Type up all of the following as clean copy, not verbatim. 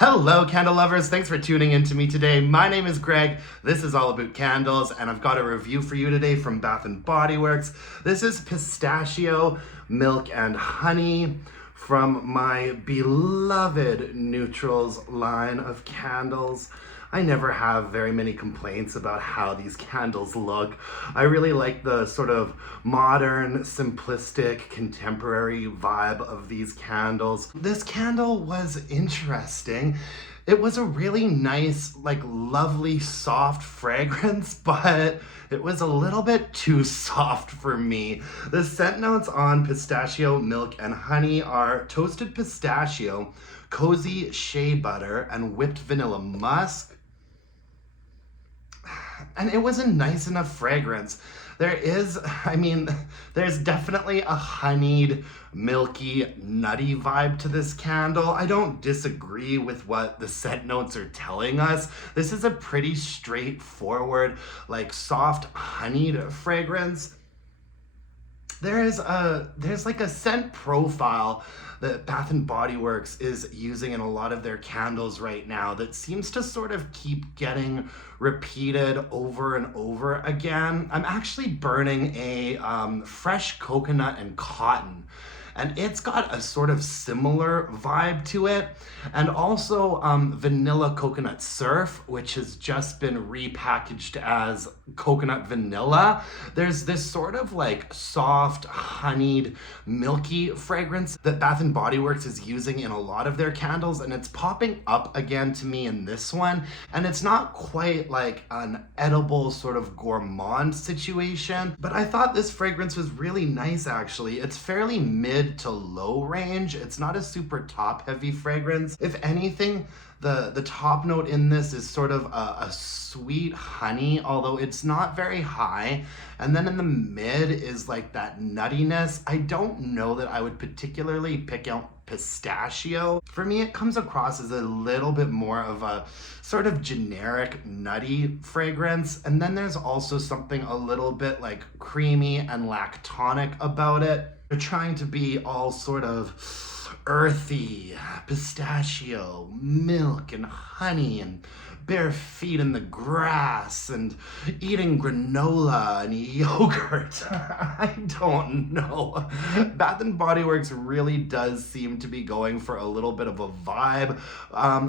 Hello, candle lovers. Thanks for tuning in to me today. My name is Greg. This is all about candles, and I've got a review for you today from Bath & Body Works. This is Pistachio, Milk, and Honey from my beloved Neutrals line of candles. I never have very many complaints about how these candles look. I really like the sort of modern, simplistic, contemporary vibe of these candles. This candle was interesting. It was a really nice, lovely, soft fragrance, but it was a little bit too soft for me. The scent notes on Pistachio, Milk, and Honey are toasted pistachio, cozy shea butter, and whipped vanilla musk. And it was a nice enough fragrance. There's definitely a honeyed, milky, nutty vibe to this candle. I don't disagree with what the scent notes are telling us. This is a pretty straightforward, soft honeyed fragrance. There's like a scent profile that Bath & Body Works is using in a lot of their candles right now that seems to sort of keep getting repeated over and over again. I'm actually burning a fresh coconut and cotton, and it's got a sort of similar vibe to it. And also vanilla coconut surf, which has just been repackaged as coconut vanilla. There's this sort of soft, honeyed, milky fragrance that Bath & Body Works is using in a lot of their candles, and it's popping up again to me in this one. And it's not quite like an edible sort of gourmand situation, but I thought this fragrance was really nice actually. It's fairly mid to low range. It's not a super top heavy fragrance. If anything, the top note in this is sort of a sweet honey, although it's not very high. And then in the mid is that nuttiness. I don't know that I would particularly pick out pistachio. For me, it comes across as a little bit more of a sort of generic nutty fragrance. And then there's also something a little bit creamy and lactonic about it. They're trying to be all sort of earthy, pistachio, milk, and honey, and bare feet in the grass, and eating granola and yogurt. I don't know. Bath & Body Works really does seem to be going for a little bit of a vibe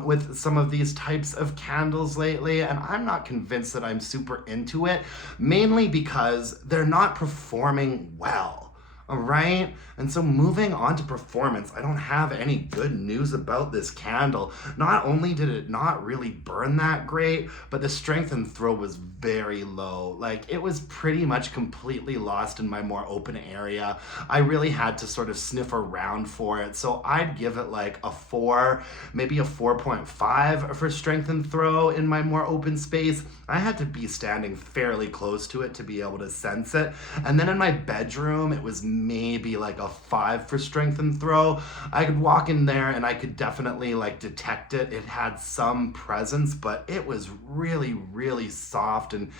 with some of these types of candles lately, and I'm not convinced that I'm super into it, mainly because they're not performing well. All right, and so moving on to performance, I don't have any good news about this candle. Not only did it not really burn that great, but the strength and throw was very low. It was pretty much completely lost in my more open area. I really had to sort of sniff around for it, so I'd give it a 4, maybe a 4.5 for strength and throw in my more open space. I had to be standing fairly close to it to be able to sense it. And then in my bedroom, it was maybe a 5 for strength and throw. I could walk in there and I could definitely detect it. It had some presence, but it was really, really soft and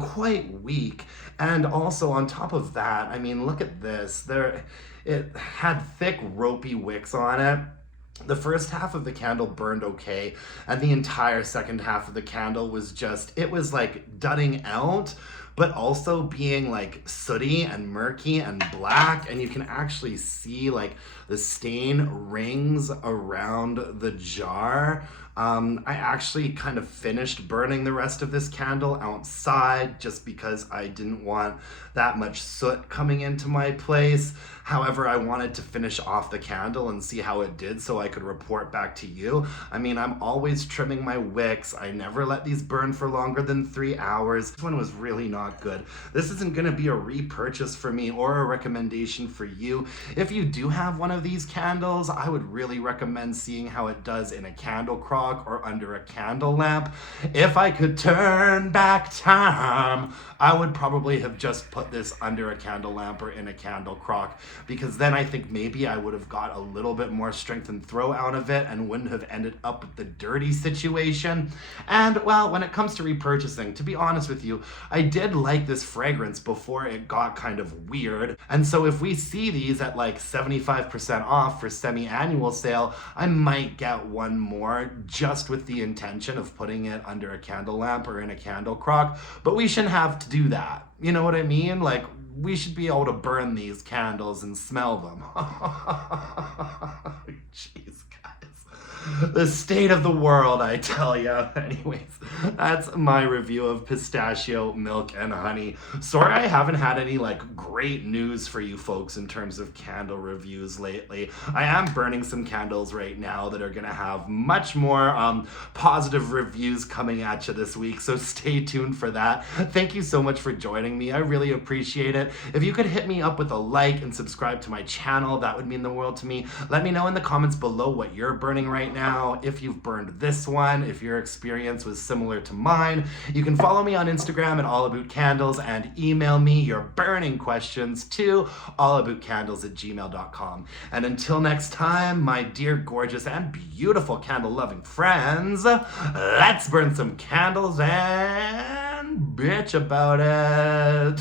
quite weak. And also on top of that, look at this. It had thick, ropey wicks on it. The first half of the candle burned okay, and the entire second half of the candle was dudding out, but also being sooty and murky and black, and you can actually see the stain rings around the jar. I actually kind of finished burning the rest of this candle outside just because I didn't want that much soot coming into my place. However, I wanted to finish off the candle and see how it did so I could report back to you. I'm always trimming my wicks. I never let these burn for longer than 3 hours. This one was really not good. This isn't gonna be a repurchase for me or a recommendation for you. If you do have one of these candles, I would really recommend seeing how it does in a candle crock or under a candle lamp. If I could turn back time, I would probably have just put this under a candle lamp or in a candle crock, because then I think maybe I would have got a little bit more strength and throw out of it and wouldn't have ended up with the dirty situation. And well, when it comes to repurchasing, to be honest with you, I did like this fragrance before it got kind of weird. And so if we see these at like 75% off for semi-annual sale, I might get one more just with the intention of putting it under a candle lamp or in a candle crock. But we shouldn't have to do that. You know what I mean? Like, we should be able to burn these candles and smell them. Jeez, guys. The state of the world, I tell ya. Anyways, that's my review of Pistachio Milk and Honey. Sorry I haven't had any like great news for you folks in terms of candle reviews lately. I am burning some candles right now that are gonna have much more positive reviews coming at you this week, so stay tuned for that. Thank you so much for joining me. I really appreciate it. If you could hit me up with a like and subscribe to my channel, that would mean the world to me. Let me know in the comments below what you're burning right now, if you've burned this one, if your experience was similar to mine. You can follow me on Instagram at allaboutcandles and email me your burning questions to allaboutcandles@gmail.com. And until next time, my dear, gorgeous, and beautiful candle-loving friends, let's burn some candles and bitch about it.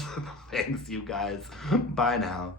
Thanks, you guys. Bye now.